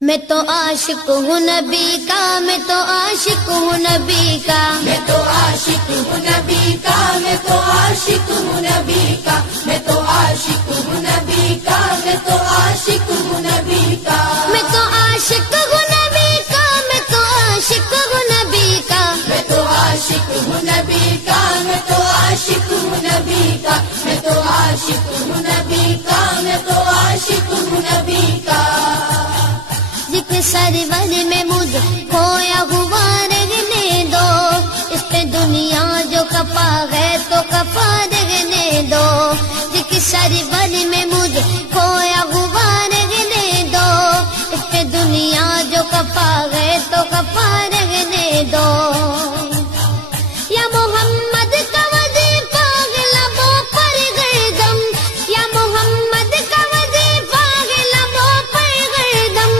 میں تو عاشق ہوں نبی کا، میں تو عاشق ہوں نبی کا، میں تو عاشق ہوں نبی کا، میں تو عاشق ہوں نبی کا، میں تو عاشق ہوں نبی کا، میں تو عاشق ہوں نبی کا، میں تو عاشق ہوں نبی کا، میں تو عاشق ہوں نبی کا، میں تو عاشق ہوں نبی کا، میں تو عاشق ہوں نبی کا، میں تو عاشق ہوں نبی کا، میں تو عاشق ہوں نبی کا، ذکر سرور میں مجھ کھویا ہوا رہنے دو، اس پہ دنیا جو کپا ہے تو کپا رہنے دو، ذکر سرور میں مجھ کھویا ہوا رہنے دو، اس پہ دنیا جو کپا ہے تو کپا رہنے دو، یا محمد کا وظیفہ لبوں پر گردم، یا محمد کا وظیفہ لبوں پر گردم،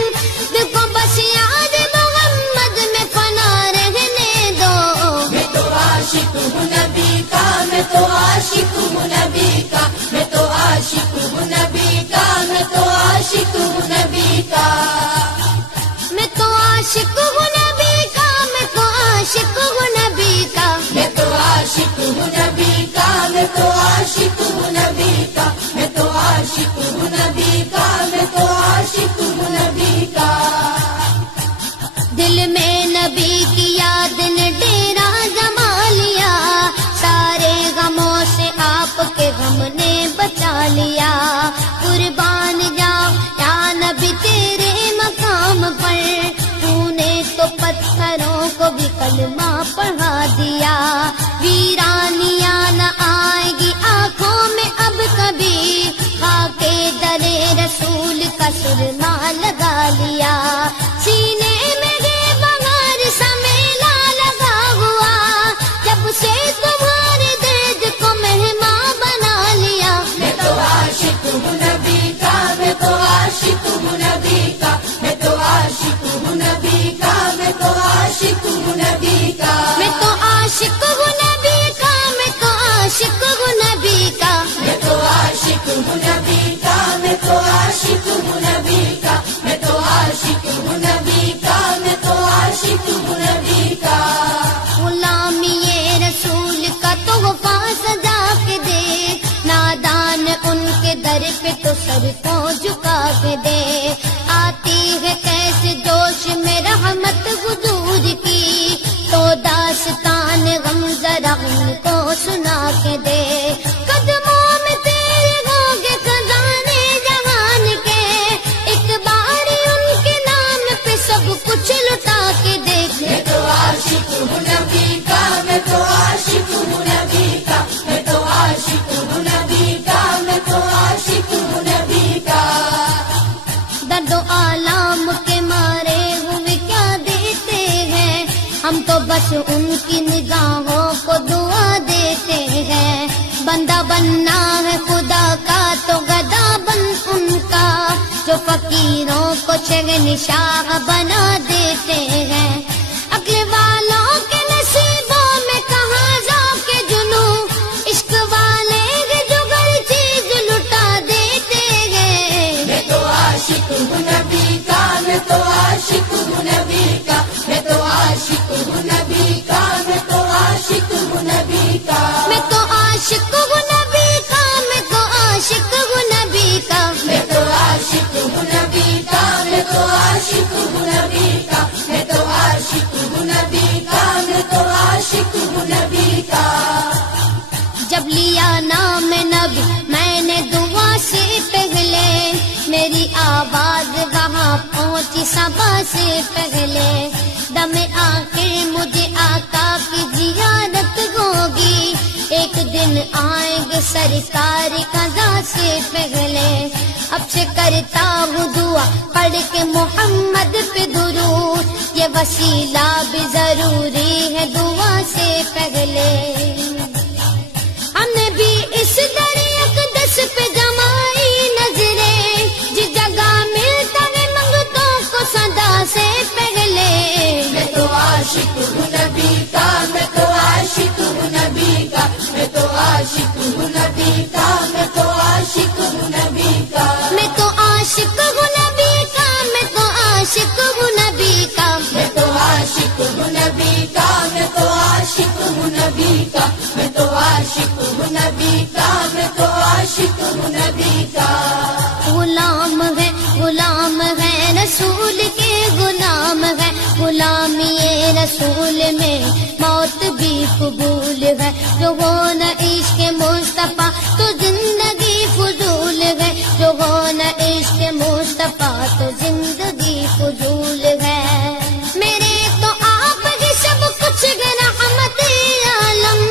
دیکھو بس یاد محمد میں فنا رہنے دو، میں تو عاشق ہوں نبی کا، میں تو عاشق ہوں نبی کا، میں تو عاشق ہوں نبی کا، میں تو عاشق ہوں نبی کا، میں تو عاشق ہوں نبی کا، میں تو عاشق ہوں نبی کا، میں تو عاشق ہوں نبی کا، میں تو عاشق ہوں نبی کا، میں تو عاشق ہوں نبی کا، میں تو عاشق ہوں نبی کا، دل میں نبی کی یاد نے ڈیرا جما لیا، سارے غموں سے آپ کے غم نے بچا لیا، قربان جاؤ یا نبی تیرے مقام پر، تو نے تو پتھروں کو بھی کلمہ پڑھا دیا، ویرانیاں نہ آئے گی آنکھوں میں اب کبھی، خاک در رسول کا سرما لگا لیا، سینے میں یہ بغیر سا میلہ لگا ہوا، جب سے تمہارے درد کو مہمان بنا لیا، میں تو عاشق ہوں نبی کا، میں تو عاشق ہوں نبی کا، میں تو عاشق ہوں نبی کا، میں تو عاشق ہوں نبی کا، میں تو عاشق ہوں نبی کا، میں تو عاشق ہوں نبی کا، میں تو عاشق ہوں نبی کا، میں تو عاشق ہوں نبی کا، میں تو عاشق ہوں نبی کا، میں تو عاشق ہوں نبی کا، غلامی رسول کا تحفہ سجا کے دے، نادان ان کے در پہ تو سر کو جھکا کے دے، آتی ہے کیسے جوش میں رحمت حضور کی، تو داستان غم ذرا ان کو سنا کے دے، قدموں میں تیرے ہوگے خزانے جہان کے، ایک بار ان کے نام پہ سب کچھ لٹا کے دیکھ، میں تو عاشق ہوں نبی کا، میں تو عاشق ہوں نبی کا، میں تو عاشق ہوں نبی کا، میں تو عاشق ہوں نبی کا، درد و آلام کے مارے ہوئے کیا دیتے ہیں، ہم تو بس ان کی نگاہوں کو دعا دیتے ہیں، بندہ بننا ہے خدا کا تو گدا بن ان کا، جو فقیروں کو شہنشاہ بنا دیتے ہیں، عقل والوں کے نصیبوں میں کہاں ذوق جنوں، عشق والے ہیں جو ہر چیز لٹا دیتے ہیں، میں تو عاشق ہوں نبی کا، میں تو عاشق ہوں نبی کا، میں تو عاشق ہوں نبی کا، میں تو عاشق ہوں نبی کا، میں تو عاشق ہوں نبی کا، میں تو عاشق ہوں نبی کا، میں تو عاشق ہوں نبی کا، میں تو عاشق ہوں نبی کا، میں تو عاشق ہوں نبی کا، میں تو عاشق ہوں نبی کا، جب لیا نام نبی میں نے دعا سے پہلے، میری آواز وہاں پہنچی صبا سے پہلے، دم آخر مجھے آقا کی زیارت ہوگی، ایک دن آئیں گے سرکار قضا سے پہلے، اب سے کرتا ہوں دعا پڑھ کے محمد پہ درود، یہ وسیلہ بھی ضروری ہے دعا سے پہلے، ہم نے بھی اس در اقدس پہ جمائی نظریں، جس جگہ ملتا ہے منگتوں کو صدا سے پہلے، میں تو عاشق ہوں نبی کا، میں تو عاشق ہوں نبی کا، میں تو عاشق ہوں نبی کا، میں تو عاشق ہوں نبی کا، میں تو عاشق ہوں نبی کا، میں تو عاشق عاشق ہوں نبی کا، غلام ہے رسول کے غلام ہے، غلامی رسول میں موت بھی قبول ہے، جو ہو نہ عشق مصطفیٰ تو زندگی فضول ہے، جو ہو نہ عشق مصطفیٰ تو زندگی فضول ہے۔ میرے تو آپ ہی سب کچھ ہے رحمت عالم،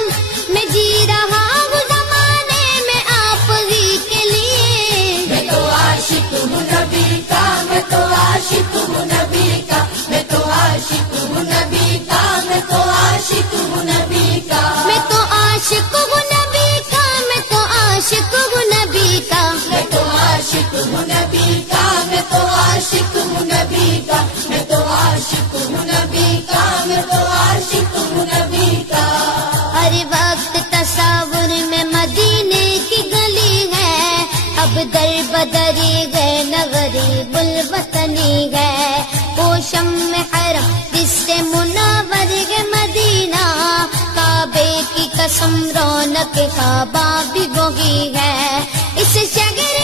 میں جی رہا ہوں زمانے میں آپ ہی کے لیے۔ میں تو عاشق ہوں نبی کا، میں تو عاشق ہوں نبی کا، میں تو عاشق ہوں نبی کا، میں تو عاشق ہوں نبی کا، میں تو عاشق ہوں نبی کا، میں تو عاشق ہوں نبی کا، میں تو عاشق ہوں نبی کا، میں تو عاشق ہوں نبی کا، میں تو عاشق ہوں نبی کا، میں تو عاشق ہوں نبی کا۔ ہر وقت تصور میں مدینے کی گلی ہے، اب در بدری گئے نہ غریب الوطنی ہے، وہ شمع حرم جس سے منور ہے مدینہ، کعبے کی قسم رونق کعبہ بھی وہی ہے، اس شہر